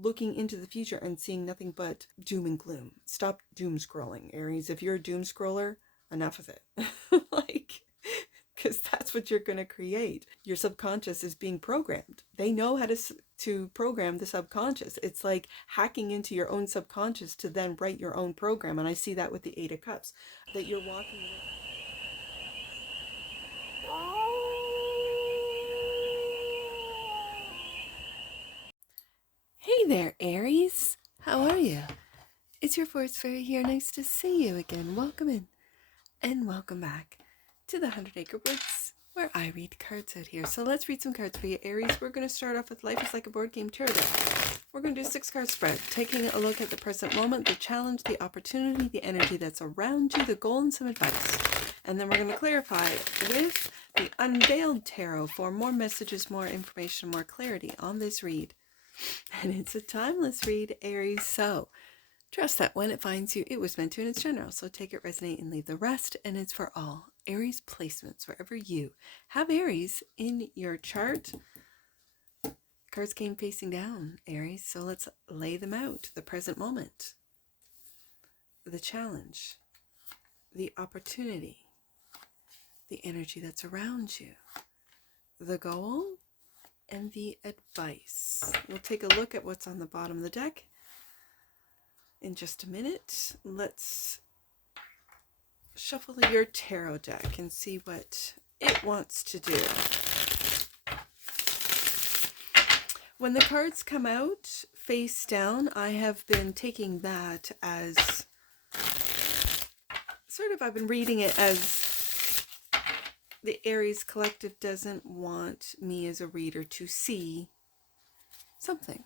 looking into the future and seeing nothing but doom and gloom. Stop doom scrolling, Aries. If you're a doom scroller, enough of it. Like, because that's what you're going to create. Your subconscious is being programmed. They know how to program the subconscious. It's like hacking into your own subconscious to then write your own program. And I see that with the Eight of Cups, that you're walking away. Hey there, Aries. How are you? It's your Forest Fairy here. Nice to see you again. Welcome in and welcome back to the 100 Acre Woods, where I read cards out here. So let's read some cards for you, Aries. We're going to start off with Life is Like a Board Game Tarot deck. We're going to do 6-card spread, taking a look at the present moment, the challenge, the opportunity, the energy that's around you, the goal, and some advice. And then we're going to clarify with the Unveiled Tarot for more messages, more information, more clarity on this read. And it's a timeless read, Aries, so trust that when it finds you, it was meant to and it's general. So take it, resonate, and leave the rest. And it's for all Aries placements, wherever you have Aries in your chart. Cards came facing down, Aries, so let's lay them out. The present moment, the challenge, the opportunity, the energy that's around you, the goal, and the advice. We'll take a look at what's on the bottom of the deck in just a minute. Let's shuffle your tarot deck and see what it wants to do. When the cards come out face down, I have been taking that as I've been reading it as the Aries collective doesn't want me as a reader to see something.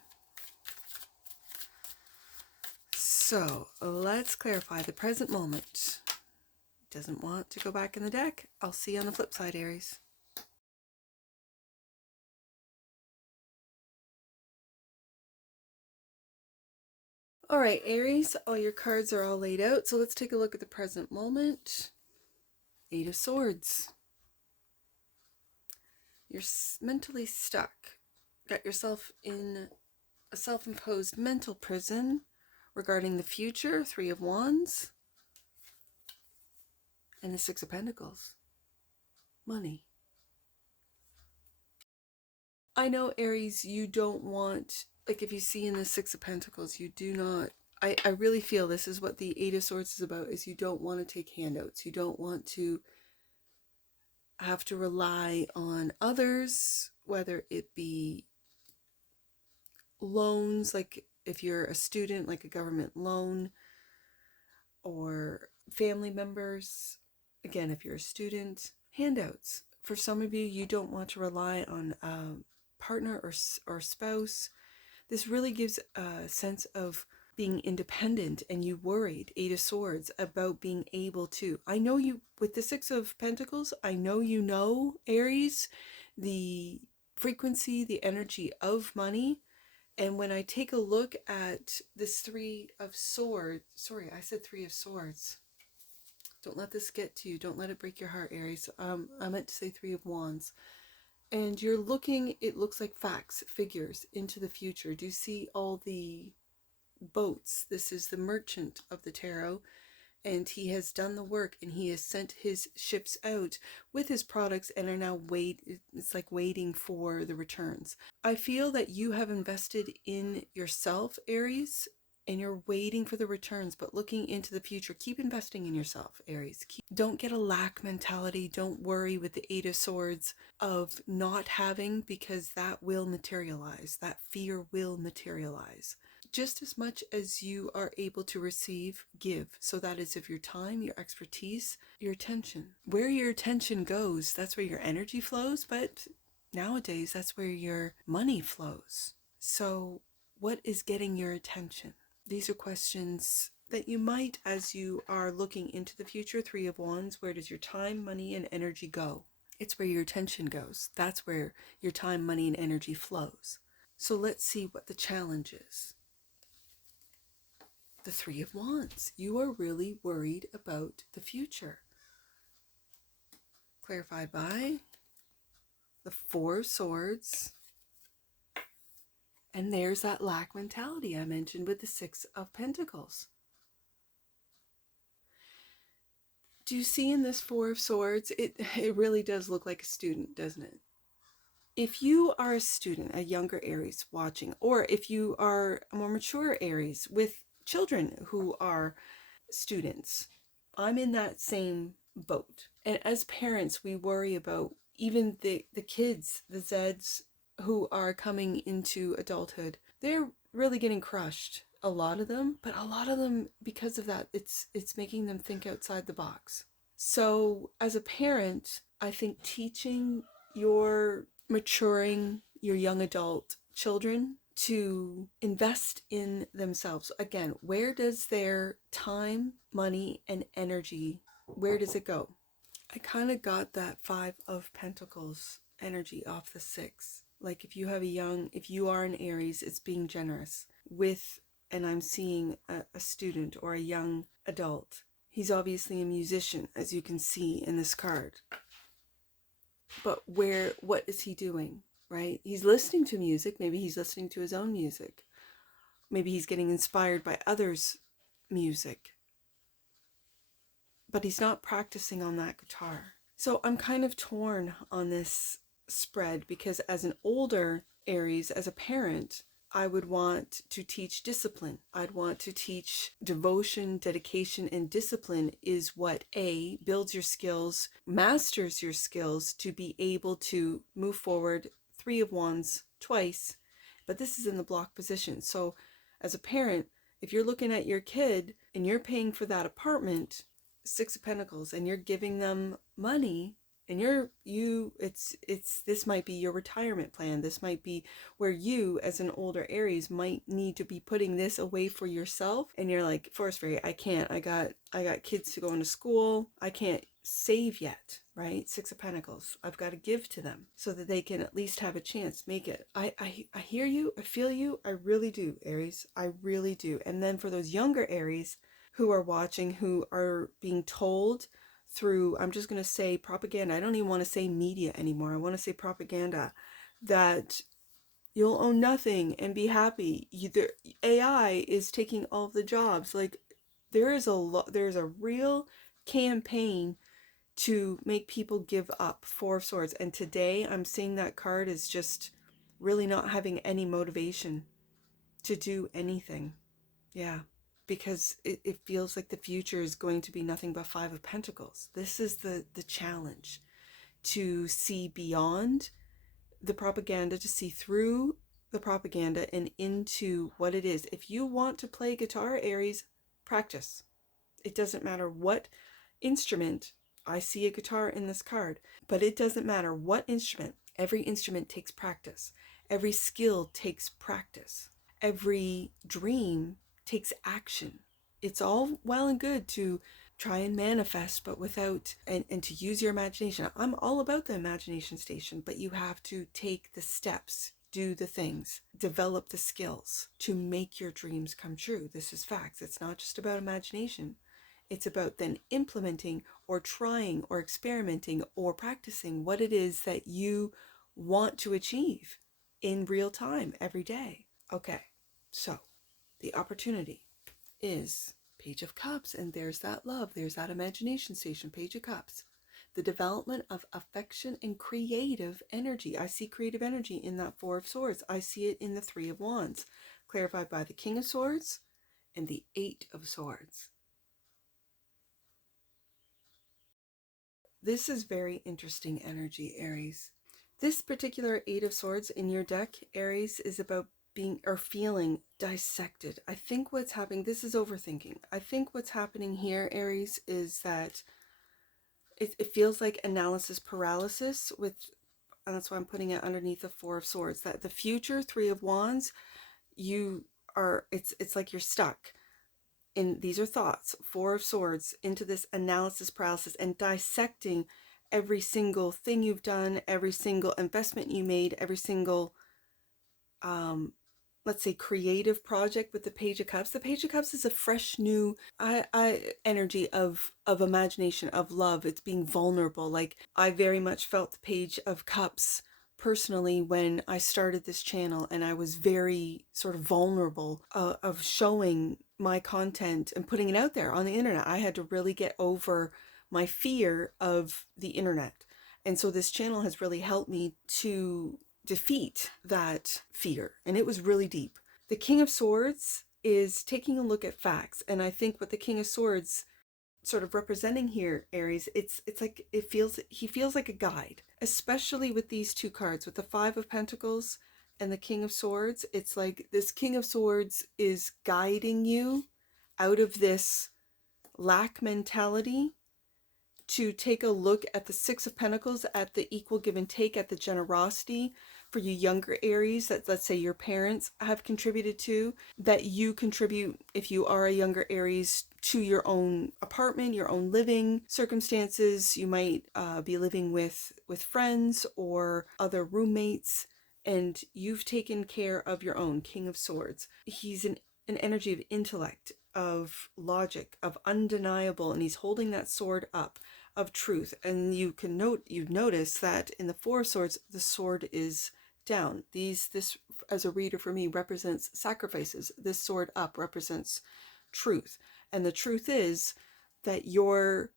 So let's clarify the present moment. Doesn't want to go back in the deck. I'll see you on the flip side, Aries. All right, Aries, all your cards are all laid out. So let's take a look at the present moment. 8 of Swords. You're mentally stuck. Got yourself in a self-imposed mental prison regarding the future. 3 of Wands. And the 6 of Pentacles. Money. I know, Aries, you don't want, like if you see in the 6 of Pentacles, you do not, I really feel this is what the 8 of Swords is about, is you don't want to take handouts. You don't want to have to rely on others, whether it be loans, like if you're a student, like a government loan, or family members. Again, if you're a student, handouts. For some of you, you don't want to rely on a partner or spouse. This really gives a sense of being independent, and you worried, 8 of Swords, about being able to. I know you, with the 6 of Pentacles, I know you know, Aries, the frequency, the energy of money. And when I take a look at this 3 of Swords, sorry, I said 3 of Swords. Don't let this get to you. Don't let it break your heart, Aries. I meant to say 3 of Wands. And you're looking, it looks like facts, figures into the future. Do you see all the boats? This is the merchant of the tarot, and he has done the work, and he has sent his ships out with his products and are now it's like waiting for the returns. I feel that you have invested in yourself, Aries, and you're waiting for the returns, but looking into the future. Keep investing in yourself, Aries. Don't get a lack mentality. Don't worry with the 8 of Swords of not having, because that will materialize. That fear will materialize. Just as much as you are able to receive, give. So that is of your time, your expertise, your attention. Where your attention goes, that's where your energy flows, but nowadays that's where your money flows. So what is getting your attention? These are questions that you might, as you are looking into the future. 3 of Wands, where does your time, money, and energy go? It's where your attention goes. That's where your time, money, and energy flows. So let's see what the challenge is. The 3 of Wands. You are really worried about the future. Clarified by the 4 of Swords, And there's that lack mentality I mentioned with the Six of Pentacles. Do you see in this Four of Swords, it really does look like a student, doesn't it? If you are a student, a younger Aries watching, or if you are a more mature Aries with children who are students, I'm in that same boat. And as parents, we worry about even the kids, the Zeds who are coming into adulthood. They're really getting crushed. A lot of them, but a lot of them, because of that, it's making them think outside the box. So as a parent, I think teaching your maturing, your young adult children to invest in themselves. Again, where does their time, money, and energy, where does it go? I kind of got that Five of Pentacles energy off the Six. Like if you have if you are an Aries, it's being generous with, and I'm seeing a student or a young adult. He's obviously a musician, as you can see in this card. But what is he doing, right? He's listening to music. Maybe he's listening to his own music. Maybe he's getting inspired by others' music. But he's not practicing on that guitar. So I'm kind of torn on this spread because as an older Aries, as a parent, I would want to teach discipline. I'd want to teach devotion, dedication, and discipline is what builds your skills, masters your skills to be able to move forward. Three of Wands twice, but this is in the block position. So as a parent, if you're looking at your kid and you're paying for that apartment, Six of Pentacles, and you're giving them money, and this might be your retirement plan. This might be where you as an older Aries might need to be putting this away for yourself, and you're like, Forest Fairy, I can't. I got kids to go into school. I can't save yet, right? Six of Pentacles. I've got to give to them so that they can at least have a chance, make it. I hear you. I feel you. I really do, Aries. I really do. And then for those younger Aries who are watching, who are being told through, I'm just going to say propaganda. I don't even want to say media anymore. I want to say propaganda, that you'll own nothing and be happy. AI is taking all of the jobs. Like there's a real campaign to make people give up. Four of Swords. And today I'm seeing that card is just really not having any motivation to do anything. Yeah. Because it feels like the future is going to be nothing but Five of Pentacles. This is the challenge, to see beyond the propaganda, to see through the propaganda and into what it is. If you want to play guitar, Aries, practice. It doesn't matter what instrument. I see a guitar in this card, but it doesn't matter what instrument. Every instrument takes practice. Every skill takes practice. Every dream takes action. It's all well and good to try and manifest, but without, and to use your imagination. I'm all about the imagination station, but you have to take the steps, do the things, develop the skills to make your dreams come true. This is facts. It's not just about imagination. It's about then implementing or trying or experimenting or practicing what it is that you want to achieve in real time every day. Okay, so the opportunity is Page of Cups, and there's that love, there's that imagination station, Page of Cups. The development of affection and creative energy. I see creative energy in that Four of Swords. I see it in the Three of Wands, clarified by the King of Swords and the Eight of Swords. This is very interesting energy, Aries. This particular Eight of Swords in your deck, Aries, is about being or feeling dissected. I think what's happening, this is overthinking. I think what's happening here, Aries, is that it feels like analysis paralysis with, and that's why I'm putting it underneath the Four of Swords, that the future, Three of Wands, it's like you're stuck. And these are thoughts, Four of Swords, into this analysis paralysis and dissecting every single thing you've done, every single investment you made, every single let's say creative project with the Page of Cups. The Page of Cups is a fresh new energy of imagination, of love. It's being vulnerable. Like I very much felt the Page of Cups personally when I started this channel and I was very sort of vulnerable of showing my content and putting it out there on the internet. I had to really get over my fear of the internet. And so this channel has really helped me to defeat that fear. And it was really deep. The King of Swords is taking a look at facts. And I think what the King of Swords sort of representing here, Aries, it's like he feels like a guide, especially with these two cards, with the Five of Pentacles and the King of Swords. It's like this King of Swords is guiding you out of this lack mentality to take a look at the Six of Pentacles, at the equal give and take, at the generosity for you younger Aries that, let's say, your parents have contributed to, that you contribute, if you are a younger Aries, to your own apartment, your own living circumstances. You might be living with friends or other roommates, and you've taken care of your own. King of Swords. He's an energy of intellect, of logic, of undeniable, and he's holding that sword up of truth. And you've noticed that in the Four of Swords, the sword is down. This, as a reader for me, represents sacrifices. This sword up represents truth. And the truth is that you're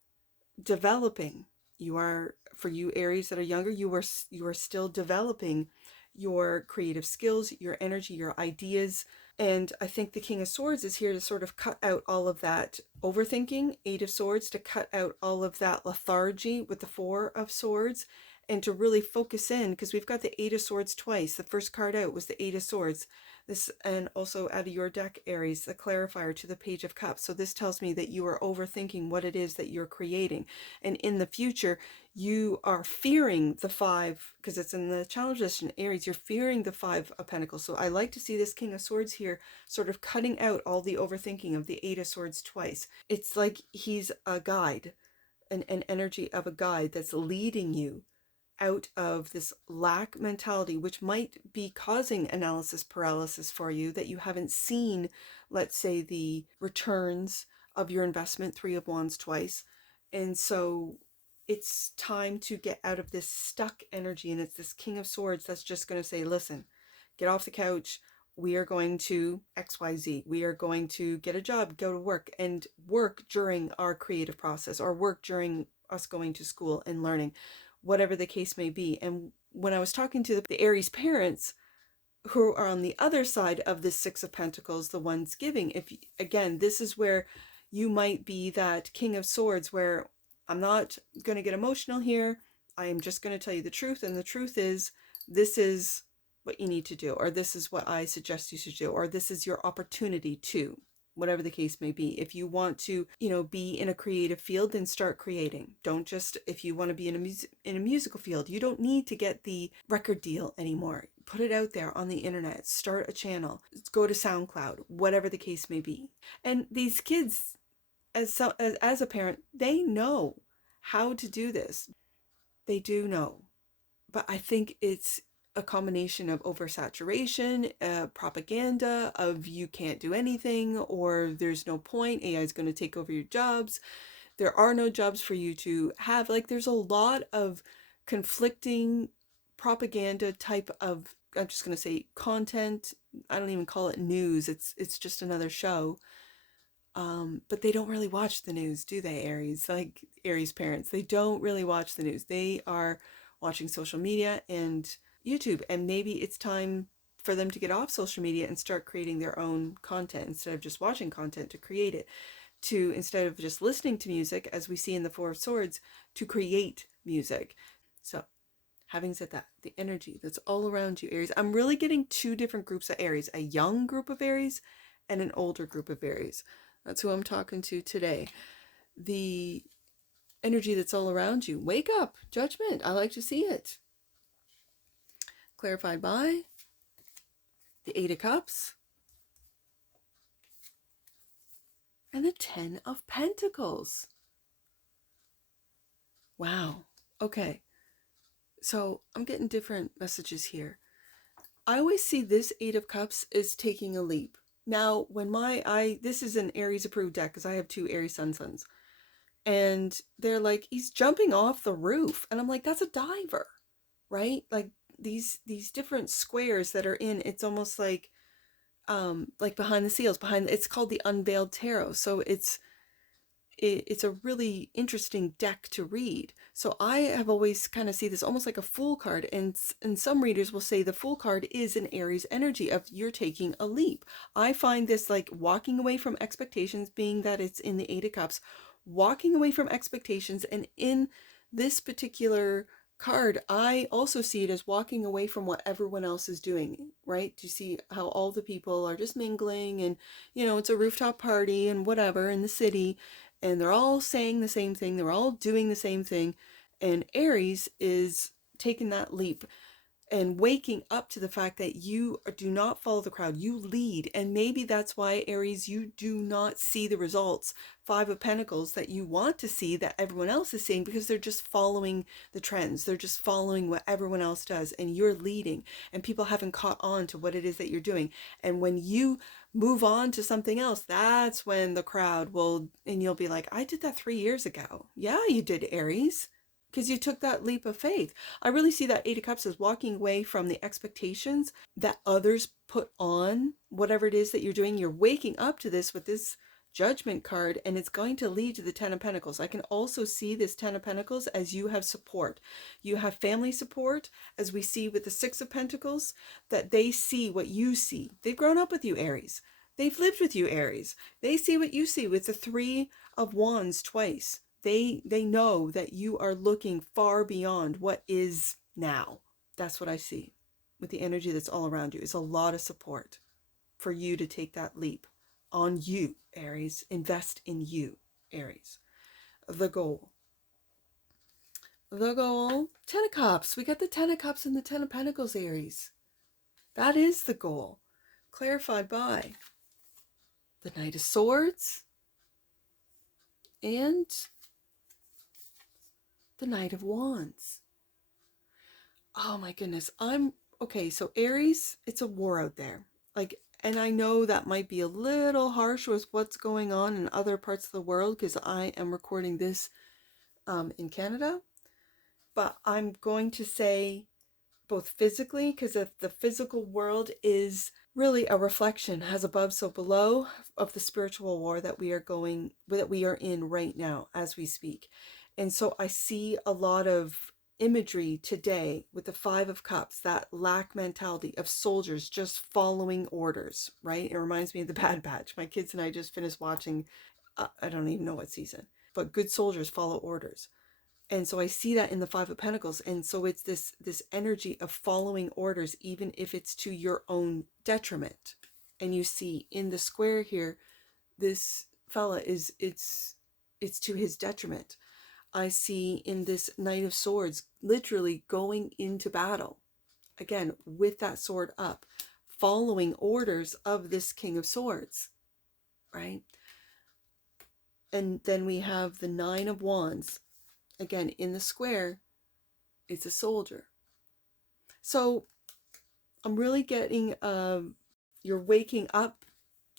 developing. You are, for you Aries that are younger, you are still developing your creative skills, your energy, your ideas. And I think the King of Swords is here to sort of cut out all of that overthinking. Eight of Swords, to cut out all of that lethargy with the Four of Swords, and to really focus in, because we've got the Eight of Swords twice. The first card out was the Eight of Swords. This, and also out of your deck, Aries, the clarifier to the Page of Cups. So this tells me that you are overthinking what it is that you're creating. And in the future, you are fearing the Five, because it's in the challenge position, Aries, you're fearing the Five of Pentacles. So I like to see this King of Swords here sort of cutting out all the overthinking of the Eight of Swords twice. It's like he's a guide, an energy of a guide that's leading you out of this lack mentality, which might be causing analysis paralysis for you, that you haven't seen, let's say, the returns of your investment, Three of Wands twice. And so it's time to get out of this stuck energy. And it's this King of Swords that's just going to say, listen, get off the couch. We are going to XYZ. We are going to get a job, go to work, and work during our creative process, or work during us going to school and learning, whatever the case may be. And when I was talking to the Aries parents who are on the other side of this Six of Pentacles, the ones giving, if again, this is where you might be that King of Swords, where I'm not going to get emotional here. I am just going to tell you the truth. And the truth is, this is what you need to do, or this is what I suggest you should do, or this is your opportunity to, whatever the case may be. If you want to, be in a creative field, then start creating. Don't just, if you want to be in a musical field, you don't need to get the record deal anymore. Put it out there on the internet, start a channel, go to SoundCloud, whatever the case may be. And these kids, as a parent, they know how to do this. They do know. But I think it's a combination of oversaturation, propaganda of you can't do anything, or there's no point, AI is going to take over your jobs, there are no jobs for you to have. Like, there's a lot of conflicting propaganda type of, I'm just going to say, content. I don't even call it news. It's just another show. But they don't really watch the news, do they, Aries? Like, Aries parents, they don't really watch the news. They are watching social media and YouTube, and maybe it's time for them to get off social media and start creating their own content instead of just watching content, to create it, to, instead of just listening to music, as we see in the Four of Swords, to create music. So having said that, the energy that's all around you, Aries, I'm really getting two different groups of Aries, a young group of Aries and an older group of Aries. That's who I'm talking to today. The energy that's all around you. Wake up, Judgment. I like to see it. Clarified by the Eight of Cups and the Ten of Pentacles. Wow. Okay. So I'm getting different messages here. I always see this Eight of Cups as taking a leap. Now, when this is an Aries approved deck, because I have two Aries suns. And they're like, he's jumping off the roof. And I'm like, that's a diver, right? Like, these different squares that are in, it's almost like behind the seals, it's called the Unveiled Tarot. So it's a really interesting deck to read. So I have always kind of see this almost like a Fool card, and some readers will say the Fool card is an Aries energy of you're taking a leap. I find this like walking away from expectations, being that it's in the Eight of Cups, walking away from expectations, and in this particular card, I also see it as walking away from what everyone else is doing, right? Do you see how all the people are just mingling, and it's a rooftop party and whatever in the city, and they're all saying the same thing, they're all doing the same thing, and Aries is taking that leap and waking up to the fact that you do not follow the crowd, you lead. And maybe that's why, Aries, you do not see the results, Five of Pentacles, that you want to see, that everyone else is seeing, because they're just following the trends, they're just following what everyone else does, and you're leading, and people haven't caught on to what it is that you're doing. And when you move on to something else, that's when the crowd will, and you'll be like, I did that 3 years ago. Yeah, you did, Aries, because you took that leap of faith. I really see that Eight of Cups as walking away from the expectations that others put on whatever it is that you're doing. You're waking up to this with this Judgment card, and it's going to lead to the Ten of Pentacles. I can also see this Ten of Pentacles as you have support. You have family support, as we see with the Six of Pentacles, that they see what you see. They've grown up with you, Aries. They've lived with you, Aries. They see what you see with the Three of Wands twice. They know that you are looking far beyond what is now. That's what I see with the energy that's all around you. It's a lot of support for you to take that leap on you, Aries. Invest in you, Aries. The goal. The goal. Ten of Cups. We got the Ten of Cups and the Ten of Pentacles, Aries. That is the goal. Clarified by the Knight of Swords and the Knight of Wands. Oh my goodness. Okay, so Aries, it's a war out there. And I know that might be a little harsh with what's going on in other parts of the world, because I am recording this in Canada. But I'm going to say both physically, because if the physical world is really a reflection, as above so below, of the spiritual war that we are in right now as we speak. And so I see a lot of imagery today with the Five of Cups, that lack mentality of soldiers just following orders, right? It reminds me of the Bad Batch. My kids and I just finished watching, I don't even know what season, but good soldiers follow orders. And so I see that in the Five of Pentacles. And so it's this energy of following orders, even if it's to your own detriment. And you see in the square here, this fella it's to his detriment. I see in this Knight of Swords literally going into battle, again, with that sword up, following orders of this King of Swords, right? And then we have the Nine of Wands. Again, in the square, it's a soldier. So I'm really getting, you're waking up.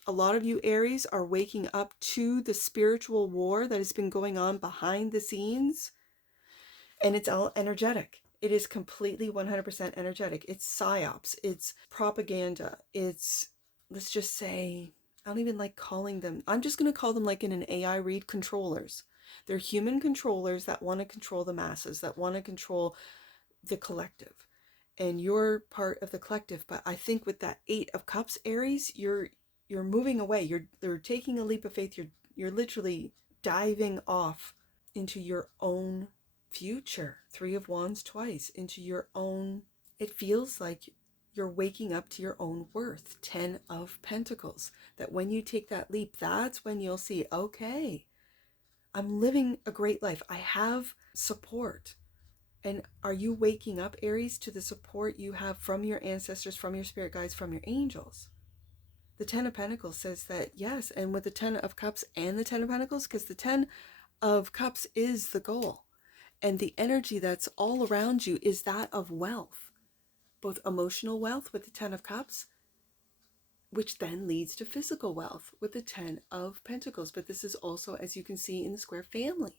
A lot of you, Aries, are waking up to the spiritual war that has been going on behind the scenes. And it's all energetic. It is completely 100% energetic. It's psyops. It's propaganda. It's, let's just say, I don't even like calling them. I'm just going to call them, like in an AI read, controllers. They're human controllers that want to control the masses, that want to control the collective. And you're part of the collective. But I think with that Eight of Cups, Aries, you're moving away. You're taking a leap of faith. You're literally diving off into your own future. Three of Wands twice, into your own. It feels like you're waking up to your own worth. 10 of Pentacles. That when you take that leap, that's when you'll see, okay, I'm living a great life. I have support. And are you waking up, Aries, to the support you have from your ancestors, from your spirit guides, from your angels? The Ten of Pentacles says that, yes, and with the Ten of Cups and the Ten of Pentacles, because the Ten of Cups is the goal. And the energy that's all around you is that of wealth, both emotional wealth with the Ten of Cups, which then leads to physical wealth with the Ten of Pentacles. But this is also, as you can see in the square, family.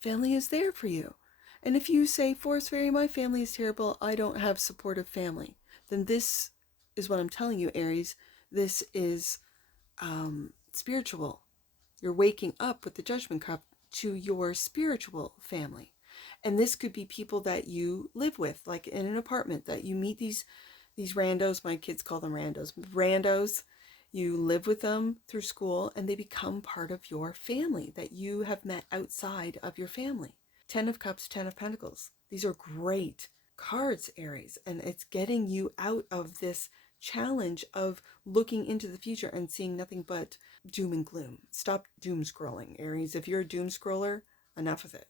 Family is there for you. And if you say, Forest Fairy, my family is terrible, I don't have supportive family, then this is what I'm telling you, Aries. This is spiritual. You're waking up with the Judgment Cup to your spiritual family. And this could be people that you live with, like in an apartment, that you meet these randos. My kids call them randos. You live with them through school and they become part of your family that you have met outside of your family. 10 of Cups, 10 of Pentacles. These are great cards, Aries, and it's getting you out of this challenge of looking into the future and seeing nothing but doom and gloom. Stop doom scrolling, Aries. If you're a doom scroller, enough of it.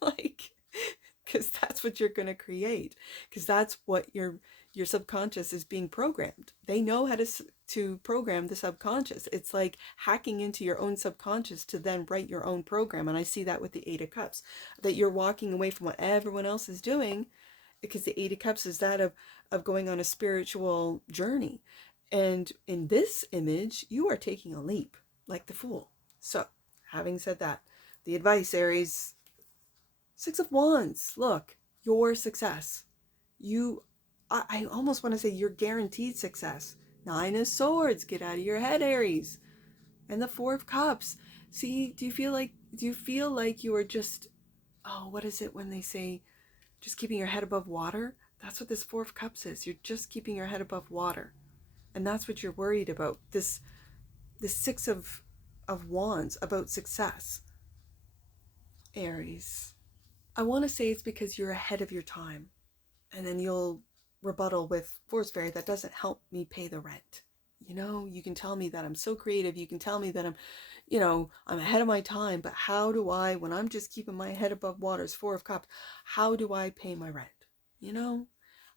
Like, because that's what you're going to create, because that's what your subconscious is being programmed. They know how to program the subconscious. It's like hacking into your own subconscious to then write your own program. And I see that with the Eight of Cups, that you're walking away from what everyone else is doing, because the Eight of Cups is that of going on a spiritual journey. And in this image, you are taking a leap like the Fool. So having said that, the advice, Aries, 6 of Wands, look, your success. I almost want to say you're guaranteed success. 9 of Swords, get out of your head, Aries. And the 4 of Cups. See, do you feel like you are just, oh, what is it when they say just keeping your head above water? That's what this 4 of Cups is. You're just keeping your head above water. And that's what you're worried about. This 6 of Wands, about success. Aries. I want to say it's because you're ahead of your time. And then you'll rebuttal with, Forest Fairy, that doesn't help me pay the rent. You know, you can tell me that I'm so creative. You can tell me that I'm ahead of my time. But how do I, when I'm just keeping my head above water, 4 of Cups, how do I pay my rent? You know,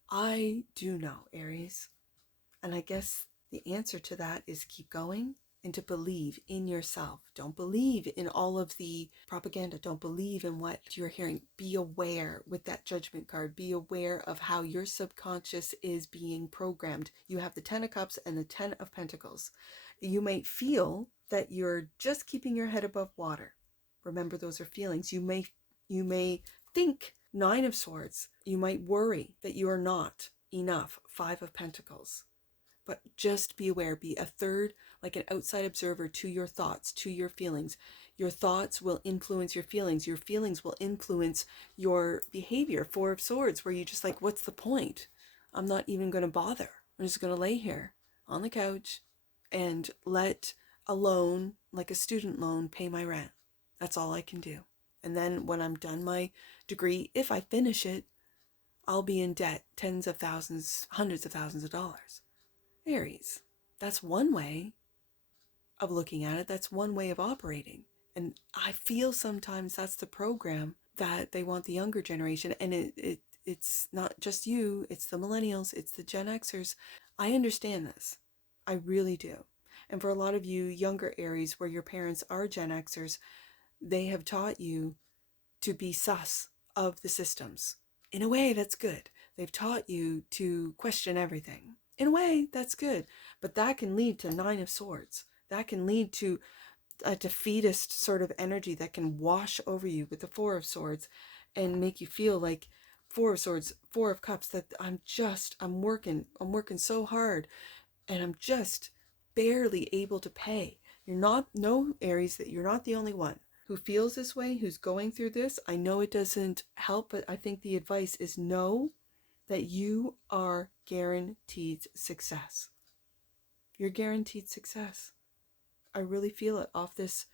I do know, Aries. And I guess the answer to that is keep going and to believe in yourself. Don't believe in all of the propaganda. Don't believe in what you're hearing. Be aware with that Judgment card. Be aware of how your subconscious is being programmed. You have the 10 of Cups and the 10 of Pentacles. You might feel that you're just keeping your head above water. Remember, those are feelings. You may think 9 of Swords. You might worry that you are not enough. 5 of Pentacles. But just be aware, be a third, like an outside observer to your thoughts, to your feelings. Your thoughts will influence your feelings. Your feelings will influence your behavior. 4 of Swords, where you just like, what's the point? I'm not even going to bother. I'm just going to lay here on the couch and let a loan, like a student loan, pay my rent. That's all I can do. And then when I'm done my degree, if I finish it, I'll be in debt, tens of thousands, hundreds of thousands of dollars. Aries, that's one way of looking at it. That's one way of operating. And I feel sometimes that's the program that they want the younger generation. And it's not just you, it's the millennials, it's the Gen Xers. I understand this. I really do. And for a lot of you younger Aries where your parents are Gen Xers, they have taught you to be sus of the systems. In a way, that's good. They've taught you to question everything. In a way, that's good. But that can lead to 9 of Swords. That can lead to a defeatist sort of energy that can wash over you with the 4 of Swords and make you feel like 4 of Swords, 4 of Cups, that I'm working so hard and I'm just barely able to pay. No, Aries, that you're not the only one who feels this way, who's going through this. I know it doesn't help, but I think the advice is know that you are guaranteed success. You're guaranteed success. I really feel it off this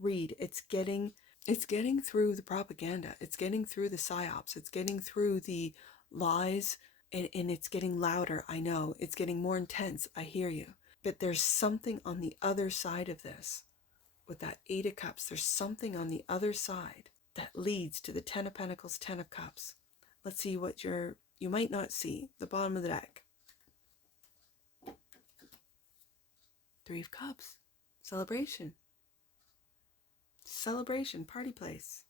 read. It's getting through the propaganda. It's getting through the psyops. It's getting through the lies, and it's getting louder. I know. It's getting more intense. I hear you. But there's something on the other side of this. With that 8 of Cups, there's something on the other side that leads to the 10 of Pentacles, 10 of Cups. Let's see what you might not see. The bottom of the deck. 3 of Cups. Celebration. Celebration, party place.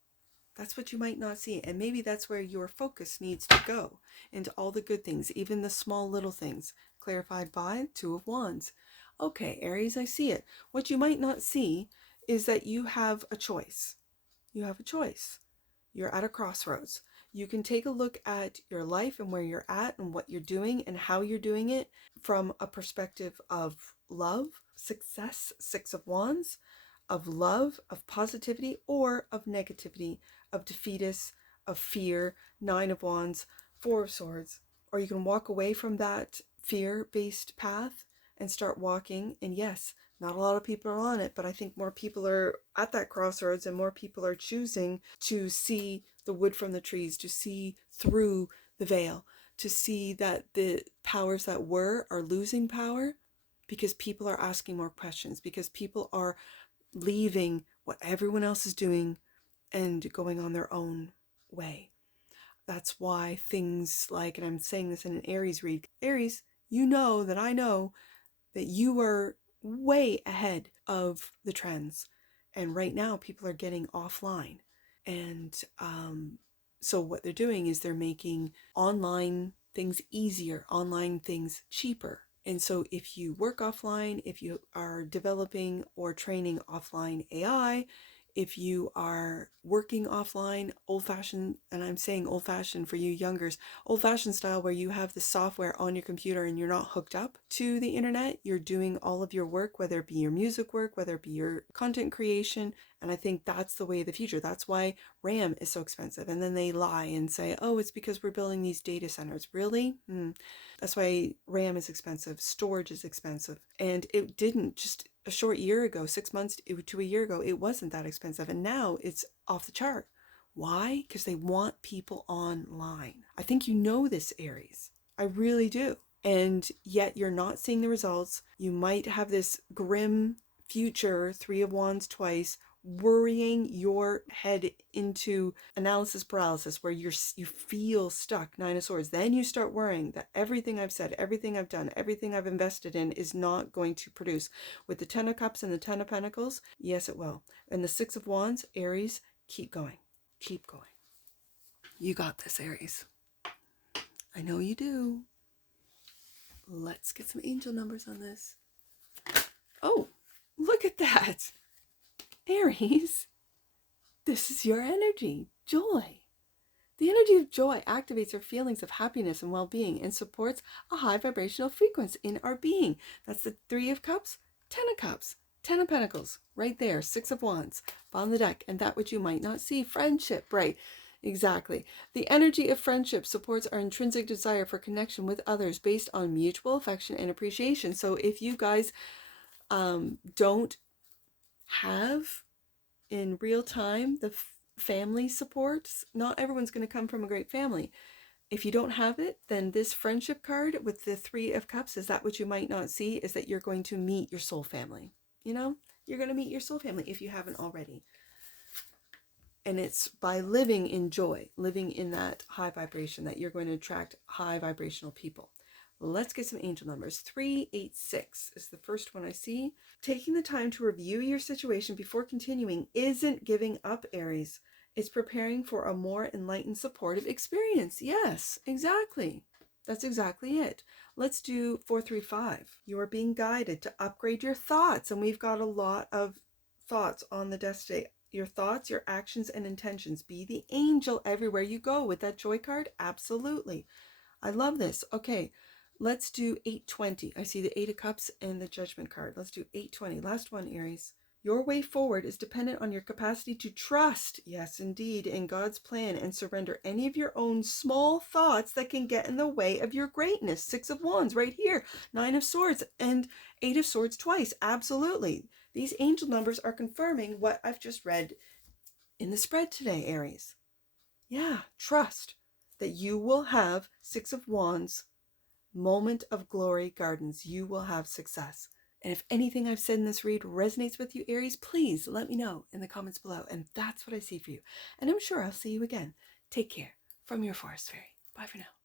That's what you might not see. And maybe that's where your focus needs to go, into all the good things, even the small little things. Clarified by 2 of Wands. Okay, Aries, I see it. What you might not see is that you have a choice. You have a choice. You're at a crossroads. You can take a look at your life and where you're at and what you're doing and how you're doing it from a perspective of love, success, Six of Wands, of love, of positivity, or of negativity, of defeatist, of fear, Nine of Wands, Four of Swords. Or you can walk away from that fear-based path and start walking. And yes, not a lot of people are on it, but I think more people are at that crossroads and more people are choosing to see the wood from the trees, to see through the veil, to see that the powers that were are losing power because people are asking more questions, because people are leaving what everyone else is doing and going on their own way. That's why things like, and I'm saying this in an Aries read, Aries, you know that I know that you are way ahead of the trends. And right now people are getting offline. And so what they're doing is they're making online things easier, online things cheaper. And so if you work offline, if you are developing or training offline AI, if you are working offline, old-fashioned, and I'm saying old-fashioned for you youngers, old-fashioned style where you have the software on your computer and you're not hooked up to the internet, you're doing all of your work, whether it be your music work, whether it be your content creation, and I think that's the way of the future. That's why RAM is so expensive. And then they lie and say, oh, it's because we're building these data centers. Really? That's why RAM is expensive. Storage is expensive. And it didn't just a short year ago, 6 months to a year ago, it wasn't that expensive. And now it's off the chart. Why? Because they want people online. I think you know this, Aries. I really do. And yet you're not seeing the results. You might have this grim future, Three of Wands twice, worrying your head into analysis paralysis where you feel stuck, Nine of Swords. Then you start worrying that everything I've said, everything I've done, everything I've invested in is not going to produce. With the Ten of Cups and the Ten of Pentacles, yes it will. And the Six of Wands, Aries, keep going. Keep going. You got this, Aries. I know you do. Let's get some angel numbers on this. Oh, look at that. Aries, this is your energy, joy. The energy of joy activates our feelings of happiness and well-being and supports a high vibrational frequency in our being. That's the Three of Cups, Ten of Cups, Ten of Pentacles, right there, Six of Wands, bottom of the deck, and that which you might not see, friendship, right? Exactly. The energy of friendship supports our intrinsic desire for connection with others based on mutual affection and appreciation. So if you guys don't have in real time the family supports, not everyone's going to come from a great family. If you don't have it, then this friendship card with the Three of Cups, is that what you might not see, is that you're going to meet your soul family. You know, you're going to meet your soul family if you haven't already. And it's by living in joy, living in that high vibration, that you're going to attract high vibrational people. Let's get some angel numbers. 386 is the first one I see. Taking the time to review your situation before continuing isn't giving up, Aries. It's preparing for a more enlightened, supportive experience. Yes, exactly. That's exactly it. Let's do 435. You are being guided to upgrade your thoughts. And we've got a lot of thoughts on the desk today. Your thoughts, your actions, and intentions. Be the angel everywhere you go with that joy card. Absolutely. I love this. Okay. Let's do 820. I see the Eight of Cups and the Judgment card. Let's do 820. Last one, Aries. Your way forward is dependent on your capacity to trust, yes, indeed, in God's plan and surrender any of your own small thoughts that can get in the way of your greatness. Six of Wands right here. Nine of Swords and Eight of Swords twice. Absolutely. These angel numbers are confirming what I've just read in the spread today, Aries. Yeah, trust that you will have Six of Wands, moment of glory gardens. You will have success. And if anything I've said in this read resonates with you, Aries, please let me know in the comments below. And that's what I see for you. And I'm sure I'll see you again. Take care. From your Forest Fairy. Bye for now.